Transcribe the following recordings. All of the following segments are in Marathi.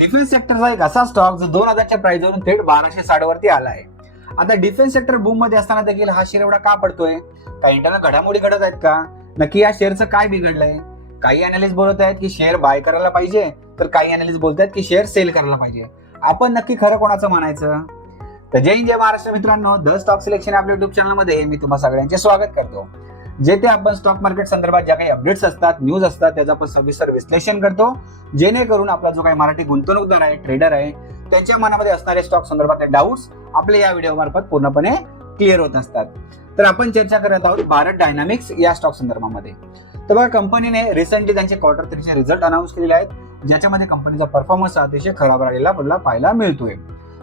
डिफेन्स सेक्टरचा एक असा स्टॉक जो 2000च्या प्राइस वरून थेट 1260 वरती आला आहे. आता डिफेन्स सेक्टर बूम मध्ये असताना देखील हा शेअर एवढा का पडतोय? काही इंटरनल घडामोडी घडत आहेत का? नक्की या शेअरचं काय बिघडलंय? काही अनालिस्ट बोलत आहेत की शेअर बाय करायला पाहिजे, तर काही अनालिस्ट बोलत आहेत की शेअर सेल करायला पाहिजे. आपण नक्की खरं कोणाचं म्हणायचं? तर जय हिंद जय महाराष्ट्र मित्रांनो, द स्टॉक सिलेक्शन आपल्या युट्यूब चॅनल मध्ये मी तुम्हा सगळ्यांचे स्वागत करतो. जेथे आपण स्टॉक मार्केट संदर्भात ज्या काही अपडेट्स असतात, न्यूज असतात, त्याचं आपण सविस्तर विश्लेषण करतो, जेणेकरून आपला जो काही मराठी गुंतवणूकदार आहे, ट्रेडर आहे, त्यांच्या मनामध्ये असणारे स्टॉक संदर्भातले डाऊट्स आपल्या या व्हिडिओ मार्फत पूर्णपणे क्लिअर होत असतात. तर आपण चर्चा करत आहोत भारत डायनामिक्स या स्टॉक संदर्भामध्ये. तर बघा, कंपनीने रिसेंटली त्यांचे क्वार्टर 3चे रिझल्ट अनाऊन्स केलेले आहेत, ज्याच्यामध्ये कंपनीचा परफॉर्मन्स अतिशय खराब राहिलेला आपल्याला पाहायला मिळतोय.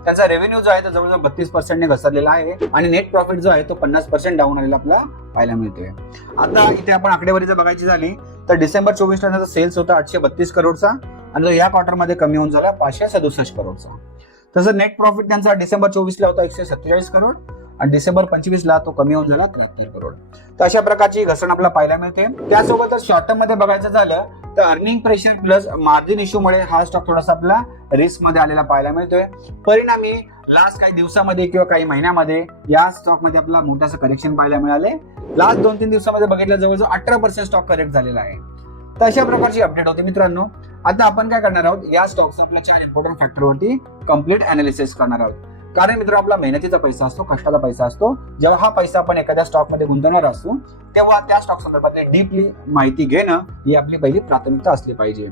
त्याचा रेव्हेन्यू जो आहे तो जवळजवळ 32% घसरलेला आहे आणि नेट प्रॉफिट जो आहे तो 50% डाऊन आलेला आपल्याला पाहायला मिळतोय. आता इथे आपण आकडेवारी जर बघायची झाली तर डिसेंबर 24 ला त्याचा सेल्स होता 832 करोडचा आणि या क्वार्टरमध्ये कमी होऊन झाला 567 करोडचा. तसं नेट प्रॉफिट त्यांचा डिसेंबर 24 ला होता 147 करोड आणि डिसेंबर 25 ला तो कमी होऊन झाला 73 करोड. तर अशा प्रकारची घसरण आपल्याला पाहायला मिळते. त्यासोबतच शॉर्ट टर्म मध्ये बघायचं झालं तर अर्निंग प्रेशर प्लस मार्जिन इश्यूमुळे हा स्टॉक थोडासा आपला रिस्क मध्ये आलेला पाहायला मिळतोय. परिणामी लास्ट काही दिवसामध्ये किंवा काही महिन्यामध्ये या स्टॉक मध्ये आपल्याला मोठ्याचं करेक्शन पाहायला मिळाले. लास्ट 2-3 दिवसामध्ये बघितलं जवळजवळ 18% स्टॉक करेक्ट झालेला आहे. तर अशा प्रकारची अपडेट होती मित्रांनो. आता आपण काय करणार आहोत, या स्टॉकचा आपल्या 4 इम्पॉर्टंट फॅक्टरवरती कम्प्लीट अनालिसिस करणार आहोत. कारण मित्र, आपला मेहनतीचा पैसा असतो, कष्टाचा पैसा असतो. जेव्हा हा पैसा आपण एखाद्या स्टॉक मध्ये गुंतवणार असतो तेव्हा त्या स्टॉक संदर्भात डीपली माहिती घेणं ही आपली पहिली प्राथमिकता असली पाहिजे.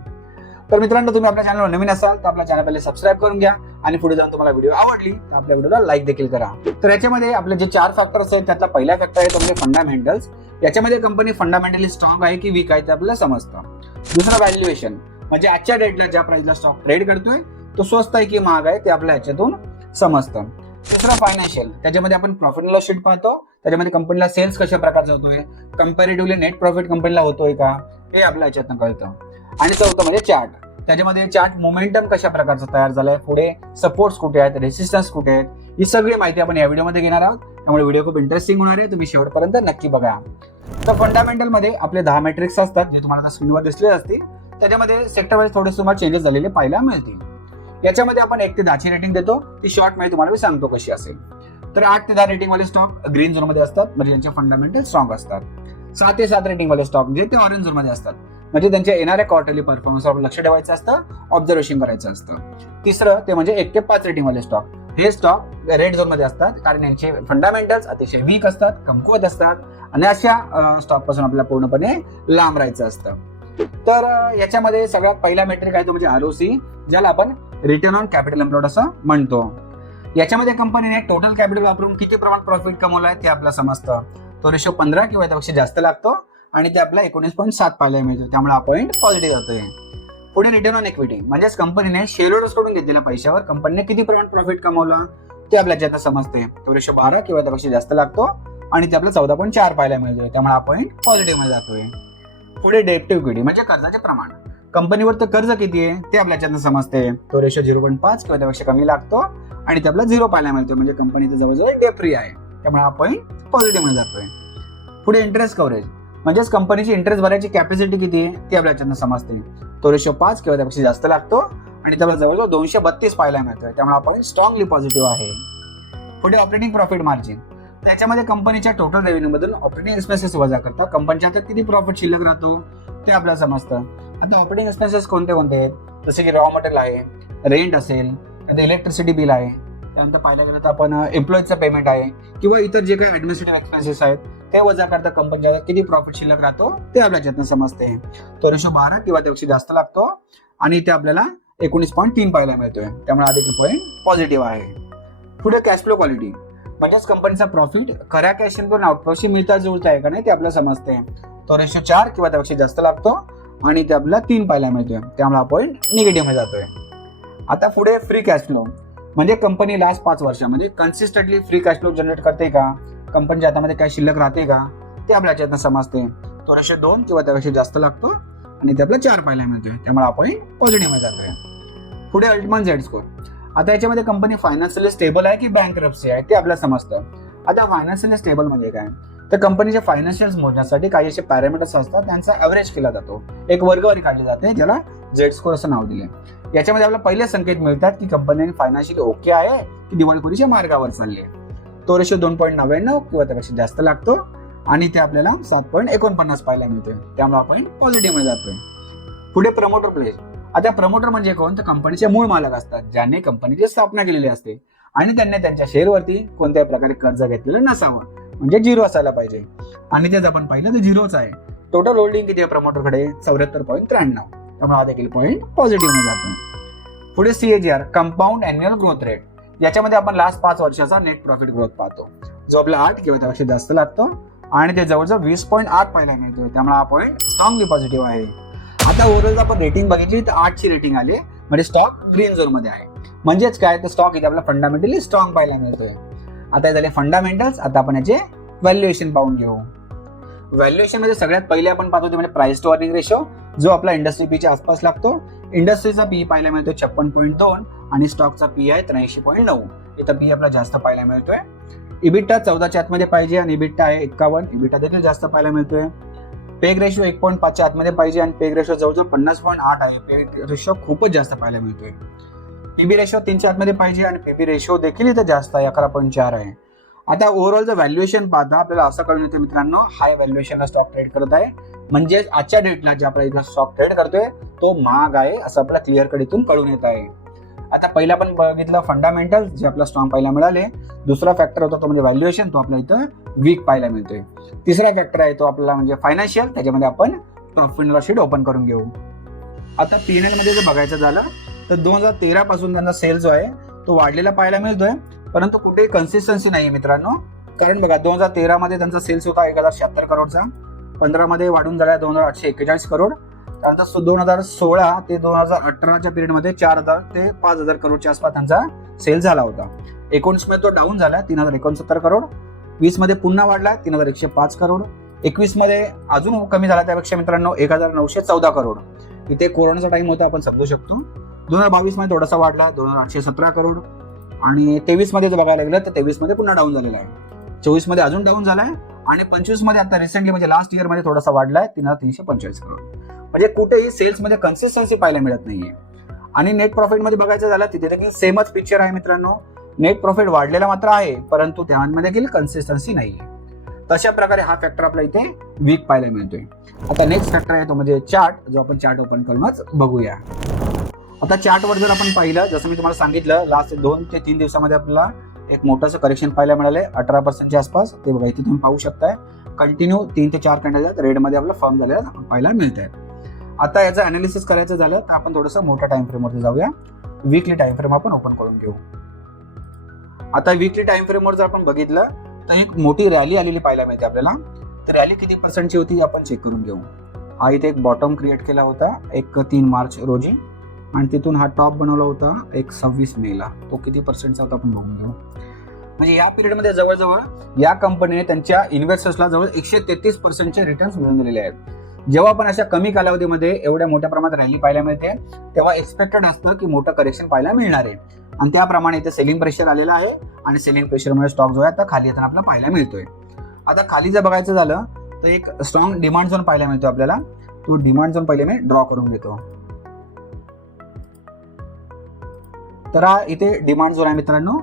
तर मित्रांनो, तुम्ही आपल्या चॅनलवर नवीन असाल तर आपल्या चॅनल पहिले सबस्क्राईब करून घ्या आणि पुढे जाऊन तुम्हाला व्हिडिओ आवडली तर आपल्या व्हिडिओला लाईक देखील करा. तर याच्यामध्ये आपले जे 4 फॅक्टर्स आहेत त्यातला पहिला फॅक्टर आहे तो म्हणजे फंडामेंटल्स. याच्यामध्ये कंपनी फंडामेंटली स्ट्रॉंग आहे की वीक आहे ते आपल्याला समजतं. दुसरा व्हॅल्युएशन, म्हणजे आजच्या डेटला ज्या प्राइसला स्टॉक ट्रेड करतोय तो स्वस्त आहे की महाग आहे ते आपल्याला ह्याच्यातून समजतं. दुसरा फायनान्शियल, त्याच्यामध्ये आपण प्रॉफिट अँड लॉस शीट पाहतो, त्याच्यामध्ये कंपनीला सेल्स कशा प्रकारचा होतोय, कंपॅरेटिव्हली नेट प्रॉफिट कंपनीला होतोय का हे आपल्याला याच्यातून कळतं. आणि चौथं म्हणजे चार्ट, त्याच्यामध्ये चार्ट मोमेंटम कशा प्रकारचा तयार झालाय, पुढे सपोर्ट्स कुठे आहेत, रेसिस्टन्स कुठे आहेत, ही सगळी माहिती आपण या व्हिडिओमध्ये घेणार आहोत. त्यामुळे व्हिडिओ खूप इंटरेस्टिंग होणार आहे, तुम्ही शेवटपर्यंत नक्की बघा. तर फंडामेंटल मध्ये आपले 10 मॅट्रिक्स असतात जे तुम्हाला स्क्रीनवर दिसले असतील. त्याच्यामध्ये सेक्टर वाईज थोडेसे तुम्हाला चेंजेस झालेले पाहायला मिळतील. याच्यामध्ये आपण 1 ते 10ची रेटिंग देतो, ती शॉर्ट मध्ये तुम्हाला मी सांगतो कशी असेल. तर 8 ते 10 रेटिंग वाले स्टॉक ग्रीन झोन मध्ये असतात, म्हणजे त्यांचे फंडामेंटल स्ट्रॉंग असतात. 6 ते 7 रेटिंग वाले स्टॉक जे ते ऑरेंज झोन मध्ये असतात, म्हणजे त्यांच्या येणाऱ्या क्वार्टरली परफॉर्मन्सवर लक्ष ठेवायचं असतं, ऑब्झर्वेशन करायचं असतं. तिसरं ते म्हणजे 1 ते 5 रेटिंग वाले स्टॉक, हे स्टॉक रेड झोन मध्ये असतात कारण यांचे फंडामेंटल्स अतिशय वीक असतात, कमकुवत असतात आणि अशा स्टॉक पासून आपल्याला पूर्णपणे लांब राहायचं असतं. तर याच्यामध्ये सगळ्यात पहिला मेट्रिक आहे तो म्हणजे आरओसी, ज्याला आपण रिटर्न ऑन कॅपिटल एम्प्लॉयड असं म्हणतो. याच्यामध्ये कंपनीने टोटल कॅपिटल वापरून किती प्रमाणात प्रॉफिट कमवलं आहे ते आपल्याला समजतं. तो रेशो 15 किंवा त्यापेक्षा जास्त लागतो आणि ते आपल्याला 19.7 पाहायला मिळतो, त्यामुळे हा पॉईंट पॉझिटिव्ह होतोय. पुढे रिटर्न ऑन इक्विटी, म्हणजेच कंपनीने शेअरहोल्डर्स कडून घेतलेल्या पैशावर कंपनीने किती प्रमाणात प्रॉफिट कमवलं ते आपल्याला आता समजते. तो रेशो 12 किंवा त्यापेक्षा जास्त लागतो आणि ते आपल्याला 14.4 पाहायला मिळतोय, त्यामुळे हा पॉईंट पॉझिटिव्ह मध्ये जातोय. पुढे डेट टू इक्विटी, म्हणजे कर्जाचे प्रमाण, कंपनीवर तर कर्ज किती आहे ते आपल्याला समजते. तो रेशो 0.5 किंवा त्यापेक्षा कमी लागतो आणि ते आपल्याला 0 पाहायला मिळतो, म्हणजे कंपनी जवळजवळ डेट फ्री आहे, त्यामुळे हा पॉईंट पॉझिटिव्ह मध्ये जातोय. पुढे इंटरेस्ट कव्हरेज, म्हणजेच कंपनीची इंटरेस्ट भरायची कॅपॅसिटी किती आहे ते आपल्याला समजते. तो रेशो 5 किंवा त्यापेक्षा जास्त लागतो आणि त्याला जवळजवळ 232 पाहायला मिळतोय, त्यामुळे हा पॉईंट स्ट्रॉंगली पॉझिटिव्ह आहे. पुढे ऑपरेटिंग प्रॉफिट मार्जिन, त्याच्यामध्ये कंपनीच्या टोटल रेव्हेन्यू मधून ऑपरेटिंग एक्सपेन्सेस वजा करता कंपनीच्या हातात किती प्रॉफिट शिल्लक राहतो ते आपल्याला समजतं. आता ऑपरेटिंग एक्सपेन्सेस कोणते कोणते आहेत, जसे की रॉ मटेरियल आहे, रेंट असेल, आता इलेक्ट्रिसिटी बिल आहे, त्यानंतर पाहायला गेलं तर आपण एम्प्लॉईजचं पेमेंट आहे किंवा इतर जे काही ऍडमिनिस्ट्रेटिव्ह एक्सपेन्सेस आहेत ते वजा करता कंपनीच्या हातात किती प्रॉफिट शिल्लक राहतो ते आपल्याला समजते. तो रेशो 12 किंवा त्यापेक्षा जास्त लागतो आणि ते आपल्याला 19.3 पाहायला मिळतोय, त्यामुळे आधी पॉईंट पॉझिटिव्ह आहे. पुढे कॅश फ्लो क्वालिटी, म्हणजेच कंपनीचा प्रॉफिट खऱ्या कॅश इनकडून आउटफ्लोशी मिळता जुळता आहे का नाही ते आपल्याला समजते. तो रेशो 4 किंवा त्यापेक्षा जास्त लागतो आणि ते आपल्याला 3 पाहायला मिळतोय, त्यामुळे हा पॉईंट निगेटिव्ह मध्ये जातोय. आता पुढे फ्री कॅश फ्लो, म्हणजे कंपनी लास्ट 5 वर्षामध्ये consistently free cash flow generate करते का, कंपनीच्या हातामध्ये काय शिल्लक राहते का ते आपल्याला समजते. तो रेशो 2 किंवा त्यापेक्षा जास्त लागतो आणि ते आपल्याला 4 पाहायला मिळतोय, त्यामुळे हा पॉईंट पॉझिटिव्ह मध्ये जातोय. पुढे अल्टिमेट झेड स्कोर, आता याच्यामध्ये कंपनी फायनान्शियली स्टेबल आहे की बँकरप्सी आहे ते आपल्याला समजतं. आता फायनान्शियली स्टेबल म्हणजे काय, तर कंपनीच्या फायनान्शियल मोजण्यासाठी काही असे पॅरामीटर्स असतात, त्यांचा ऍव्हरेज केला जातो, एक वर्गवारी काढली जाते ज्याला झेड स्कोर असं नाव दिले. याच्यामध्ये आपल्याला पहिले संकेत मिळतात की कंपनी फायनान्शियली ओके आहे की दिवाळखोरीच्या मार्गावर चालली आहे. तो रेशो 2.99 किंवा त्यापेक्षा जास्त लागतो आणि ते आपल्याला 7.49 पाहायला मिळते. त्यामुळे आपण पॉझिटिव्ह मध्ये जातोय. पुढे प्रमोटर प्लेस. आता प्रमोटर म्हणजे कोण? तर कंपनीचे मूळ मालक असतात, ज्यांनी कंपनीची स्थापना केलेली असते आणि त्यांनी त्यांच्या शेअरवरती कोणत्याही प्रकारे कर्ज घेतलेलं नसावं, म्हणजे झिरो असायला पाहिजे. आणि तेच आपण पाहिलं तर झिरोच आहे. टोटल होल्डिंग किती आहे प्रमोटरकडे? 74.93. त्यामुळे हा देखील पॉईंट पॉझिटिव्ह मध्ये जातो. पुढे CAGR, compound annual growth rate. याच्यामध्ये आपण लास्ट 5 वर्षाचा नेट प्रॉफिट ग्रोथ पाहतो, जो आपला 8 किंवा त्यापेक्षा जास्त लागतो आणि ते जवळजवळ 20.8 पाहायला मिळतोय. त्यामुळे हा पॉईंट स्ट्रॉंगली पॉझिटिव्ह आहे. आता ओव्हरऑल आपण रेटिंग बघितली तर 8 ची रेटिंग आली, म्हणजे स्टॉक ग्रीन झोन मध्ये आहे. म्हणजेच काय, तर स्टॉक इथे आपला फंडामेंटली स्ट्रॉंग पाहायला मिळतोय. आता झाले फंडामेंटल्स. आता आपण याचे व्हॅल्युएशन पाहून घेऊ. व्हॅल्युएशन मध्ये सगळ्यात पहिले आपण पाहतो ते म्हणजे प्राइस टू अर्निंग रेशो, जो आपला इंडस्ट्री पी च्या आसपास लागतो. इंडस्ट्रीचा पी पाहायला मिळतो 56.2 आणि स्टॉकचा पी आहे 83.9. इथं पी आपला जास्त पाहायला मिळतोय. इबिटा 14च्या आतमध्ये पाहिजे आणि इबिटा आहे 51. इबिटा देखील जास्त पाहायला मिळतोय. पेग रेशो 1.5 च्या आतमध्ये पाहिजे आणि पेग रेशो जवळजवळ 50.8 आहे. पेग रेशो खूपच जास्त पाहायला मिळतोय. पीबी रेशो 3 च्या आतमध्ये पाहिजे आणि पीबी रेशो देखील इथं जास्त आहे, 11.4 आहे. आता ओव्हरऑल जर व्हॅल्युएशन पाहता आपल्याला असं कळून येतं मित्रांनो, हाय व्हॅल्युएशनला स्टॉक ट्रेड करत आहे. म्हणजेच आजच्या डेटला जे आपला इथला स्टॉक ट्रेड करतोय तो महाग आहे असं आपल्या क्लिअर कट इथून कळून येत आहे. आता पहिला आपण बघितलं फंडामेंटल, जे आपला स्ट्रॉंग पाहायला मिळाले. दुसरा फॅक्टर होता तो म्हणजे व्हॅल्युएशन, तो आपल्या इथं वीक पाहायला मिळतोय. तिसरा फॅक्टर आहे तो आपला म्हणजे फायनान्शियल, त्याच्यामध्ये आपण profit and loss sheet open करून घेऊ. आता P&L मध्ये जर बघायचं झालं तर 2013 पासून त्यांचा सेल जो आहे तो वाढलेला पाहायला मिळतोय, परंतु कुठेही कन्सिस्टन्सी नाही मित्रांनो. कारण बघा 2013 मध्ये त्यांचा सेल्स होता 1076 करोडचा, 15 मध्ये वाढून झाला 2841 करोड. त्यानंतर 2016 ते 2018च्या पिरियड मध्ये 4000 ते 5000 करोडच्या आसपास त्यांचा सेल झाला होता. 19 मध्ये तो डाऊन झाला 3069 करोड. 20 मध्ये पुन्हा वाढला 3105 करोड. 21 मध्ये अजून कमी झाला, त्यापेक्षा मित्रांनो 1914 करोड. इथे कोरोनाचा टाइम होता, आपण समजू शकतो. 2022 मध्ये थोडासा वाढला 2817 करोड आणि 23 मध्ये जर बघायला गेलं तर 23 मध्ये पुन्हा डाऊन झालेला आहे. 24 मध्ये अजून डाऊन झालाय आणि 25 मध्ये आता रिसेंटली म्हणजे लास्ट इयर मध्ये थोडासा वाढलाय 3345 करोड. म्हणजे कुठेही सेल्स मध्ये कन्सिस्टन्सी पाहायला मिळत नाहीये. आणि नेट प्रॉफिट मध्ये बघायचं झालं तिथे देखील सेमच पिक्चर आहे मित्रांनो. नेट प्रॉफिट वाढलेला मात्र आहे, परंतु त्यामध्ये देखील कन्सिस्टन्सी नाहीये. तशा प्रकारे हा फॅक्टर आपला इथे वीक पाहायला मिळतोय. आता नेक्स्ट फॅक्टर आहे तो म्हणजे चार्ट, जो आपण चार्ट ओपन करूनच बघूया. आता चार्टवर जर आपण पाहिलं, जसं मी तुम्हाला सांगितलं, लास्ट 2 ते 3 दिवसामध्ये आपल्याला एक मोठंसं करेक्शन पाहायला मिळालंय 18% आसपास. ते बघा इथे तुम्ही पाहू शकताय. कंटिन्यू 3 ते 4 कॅन्डल रेड मध्ये आपला फॉर्म झालेला पाहायला मिळत आहे. आता याचं अनालिसिस करायचं झालं तर आपण थोडंसं मोठ्या टाइम फ्रेमवरती जाऊया. वीकली टाइम फ्रेम आपण ओपन करून घेऊ. आता वीकली टाइम फ्रेमवर जर आपण बघितलं तर एक मोठी रॅली आलेली पाहायला मिळते आपल्याला. तर रॅली किती पर्सेंटची होती आपण चेक करून घेऊ. हा इथे एक बॉटम क्रिएट केला होता एक 3 मार्च रोजी आणि तिथून हा टॉप बनवला होता एक 26 मेला. तो किती पर्सेंटचा होता आपण बघून घेऊ. म्हणजे या पिरियडमध्ये जवळजवळ या कंपनीने त्यांच्या इन्व्हेस्टर्सला जवळ 133% रिटर्न्स मिळवून दिलेले आहेत. जेव्हा आपण अशा कमी कालावधीमध्ये एवढ्या मोठ्या प्रमाणात रॅली पाहायला मिळते तेव्हा एक्सपेक्टेड असतं की मोठं करेक्शन पाहायला मिळणार आहे. आणि त्याप्रमाणे इथे सेलिंग प्रेशर आलेला आहे आणि सेलिंग प्रेशरमुळे स्टॉक जो आहे आता खाली येताना आपल्याला पाहायला मिळतोय. आता खाली जर बघायचं झालं तर एक स्ट्रॉंग डिमांड झोन पाहायला मिळतो आपल्याला. तो डिमांड झोन पहिले मी ड्रॉ करून घेतो. तर हा इथे डिमांड झोन आहे मित्रांनो.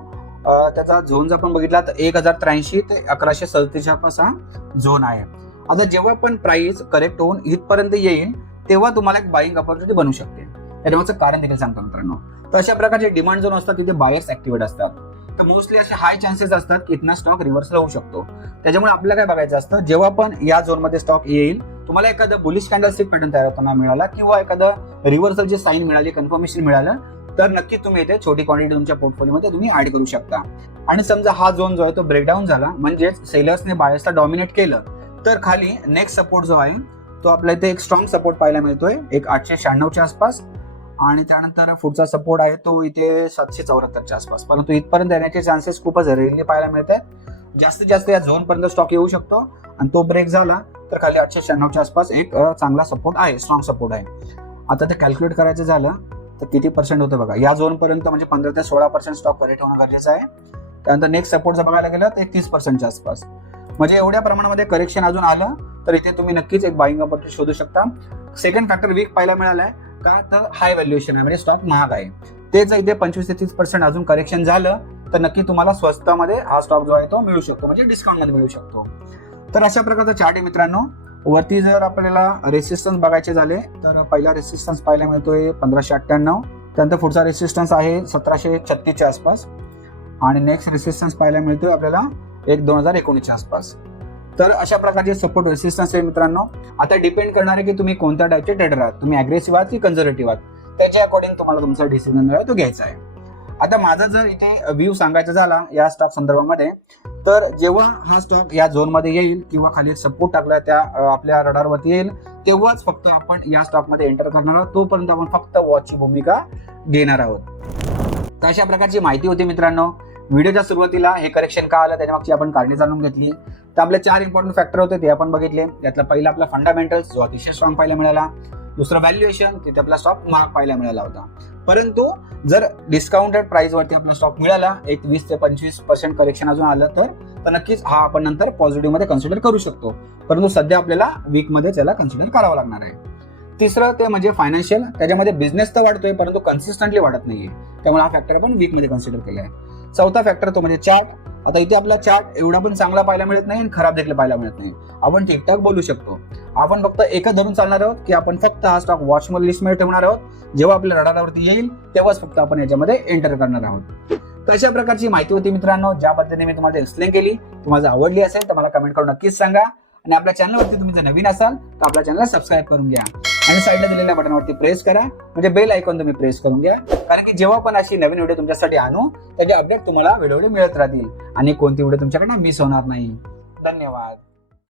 त्याचा झोन जर आपण बघितला तर 1083 ते 1137 हा झोन आहे. आता जेव्हा पण प्राइस करेक्ट होऊन इथपर्यंत येईल तेव्हा तुम्हाला एक बाईंग अपॉर्च्युनिटी बनू शकते. त्याच्यामागचं कारण देखील सांगतो मित्रांनो. तर अशा प्रकारचे डिमांड झोन असतात तिथे बायर्स ऍक्टिव्हेट असतात. तर मोस्टली असे हाय चान्सेस असतात की इथना स्टॉक रिव्हर्सल होऊ शकतो. त्याच्यामुळे आपल्याला काय बघायचं असतं, जेव्हा पण या झोनमध्ये स्टॉक येईल, तुम्हाला एखादा बुलिश कॅन्डलस्टिक पॅटर्न तयार होताना मिळाला किंवा एखादं रिव्हर्सलची साईन मिळाली, कन्फर्मेशन मिळालं, तर नक्की तुम्ही इथे छोटी क्वांटिटी तुमच्या पोर्टफोलिओमध्ये तुम्ही ऍड करू शकता. आणि समजा हा झोन जो आहे तो ब्रेकडाऊन झाला, म्हणजेच सेलर्सने बायर्सला डॉमिनेट केलं, तर खाली नेक्स्ट सपोर्ट जो आहे तो आपल्या इथे एक स्ट्रॉंग सपोर्ट पाहायला मिळतोय एक 896च्या आसपास आणि त्यानंतर पुढचा सपोर्ट आहे तो इथे 774च्या आसपास. परंतु इथपर्यंत येण्याचे चान्सेस खूपच रेअरली पाहायला मिळत आहेत. जास्तीत जास्त या झोन पर्यंत स्टॉक येऊ शकतो आणि तो ब्रेक झाला तर खाली 896च्या आसपास एक चांगला सपोर्ट आहे, स्ट्रॉंग सपोर्ट आहे. आता ते कॅल्क्युलेट करायचं झालं तर किती पर्सेंट होतं बघा. या झोन पर्यंत म्हणजे 15 ते 16% स्टॉक करेक्ट होणं गरजेचं आहे. त्यानंतर नेक्स्ट सपोर्ट जर बघायला गेलं तर 30%च्या आसपास. म्हणजे एवढ्या प्रमाणामध्ये करेक्शन अजून आलं तर इथे तुम्ही नक्कीच एक बाईंग अपॉर्च्युनिटी शोधू शकता. सेकंड फॅक्टर वीक पाहायला मिळालाय. का तर हाय व्हॅल्युएशन आहे, म्हणजे स्टॉक महाग आहे. तेच इथे 25 ते 30% अजून करेक्शन झालं तर नक्की तुम्हाला स्वस्तामध्ये हा स्टॉक जो आहे तो मिळू शकतो, म्हणजे डिस्काउंट मध्ये मिळू शकतो. तर अशा प्रकारचा चार्ट आहे मित्रांनो. वरती जर आपल्याला रेसिस्टन्स बघायचे झाले तर पहिला रेसिस्टन्स पाहायला मिळतोय 1598, त्यानंतर पुढचा रेसिस्टन्स आहे 1736 च्या आसपास, आणि नेक्स्ट रेसिस्टन्स पाहायला मिळतोय आपल्याला 2019 च्या आसपास. तर अशा प्रकारचे सपोर्ट रेसिस्टन्स आहे मित्रांनो. आता डिपेंड करणार आहे की तुम्ही कोणत्या टाईपचे ट्रेडर आहात, तुम्ही अग्रेसिव्ह आहात की कन्झर्वेटिव्ह आहात, त्याच्या अकॉर्डिंग तुम्हाला तुमचा डिसिजन जो आहे तो घ्यायचा आहे. आता माझा जर इथे व्ह्यू सांगायचा झाला या स्टॉक संदर्भामध्ये, तर जेव्हा हा स्टॉक या झोन मध्ये येईल किंवा खाली सपोर्ट टाकला त्या आपल्या रडारवरती येईल, तेव्हाच फक्त आपण या स्टॉक मध्ये एंटर करणार आहोत. तोपर्यंत आपण फक्त वॉचची भूमिका घेणार आहोत. तर अशा प्रकारची माहिती होती मित्रांनो. व्हिडिओच्या सुरुवातीला हे करेक्शन का आलं त्याच्या मागची आपण काळजी जाणून घेतली. तर आपले 4 इम्पॉर्टंट फॅक्टर होते ते आपण बघितले. यातला पहिला आपला फंडामेंटल्स जो अतिशय स्ट्रॉंग पाहायला मिळाला. दुसरं व्हॅल्युएशन, तिथे आपला स्टॉक महाग पाहायला मिळाला होता. परंतु जर डिस्काउंटेड प्राइस वरती आपला स्टॉक मिळाला, एक 20 ते 25% करेक्शन अजून आलं तर नक्कीच हा आपण नंतर पॉझिटिव्ह मध्ये कन्सिडर करू शकतो. परंतु सध्या आपल्याला वीक मध्ये त्याला कन्सिडर करावं लागणार आहे. तिसरं ते म्हणजे फायनान्शियल, त्याच्यामध्ये बिझनेस तर वाढतोय परंतु कन्सिस्टंटली वाढत नाहीये, त्यामुळे हा फॅक्टर आपण वीक मध्ये कन्सिडर केलाय. चौथा फॅक्टर तो म्हणजे चार्ट. आता इथे आपला चार्ट एवढा पण चांगला पाहायला मिळत नाही आणि खराब देखील पाहायला मिळत नाही. आपण ठीकठाक बोलू शकतो. आपण फक्त एकच धरून चालणार आहोत की आपण फक्त हा स्टॉक वॉच लिस्टमध्ये ठेवणार आहोत. जेव्हा आपल्या रडारवरती येईल तेव्हाच फक्त आपण याच्यामध्ये एंटर करणार आहोत. तर अशा प्रकारची माहिती होती मित्रांनो. ज्या पद्धतीने मी तुम्हाला एक्सप्लेन केली, तुम्हाला आवडली असेल तर मला कमेंट करून नक्कीच सांगा. आणि आपल्या चॅनलवरती तुम्ही जर नवीन असाल तर आपल्या चॅनलला सबस्क्राईब करून घ्या आणि साईडला दिलेल्या बटनवरती प्रेस करा, म्हणजे बेल आयकॉन तुम्ही प्रेस करून घ्या. कारण की जेव्हा पण अशी नवीन व्हिडिओ तुमच्यासाठी आणू त्याचे अपडेट तुम्हाला वेळोवेळी मिळत राहतील आणि कोणती व्हिडिओ तुमच्याकडनं मिस होणार नाही. धन्यवाद.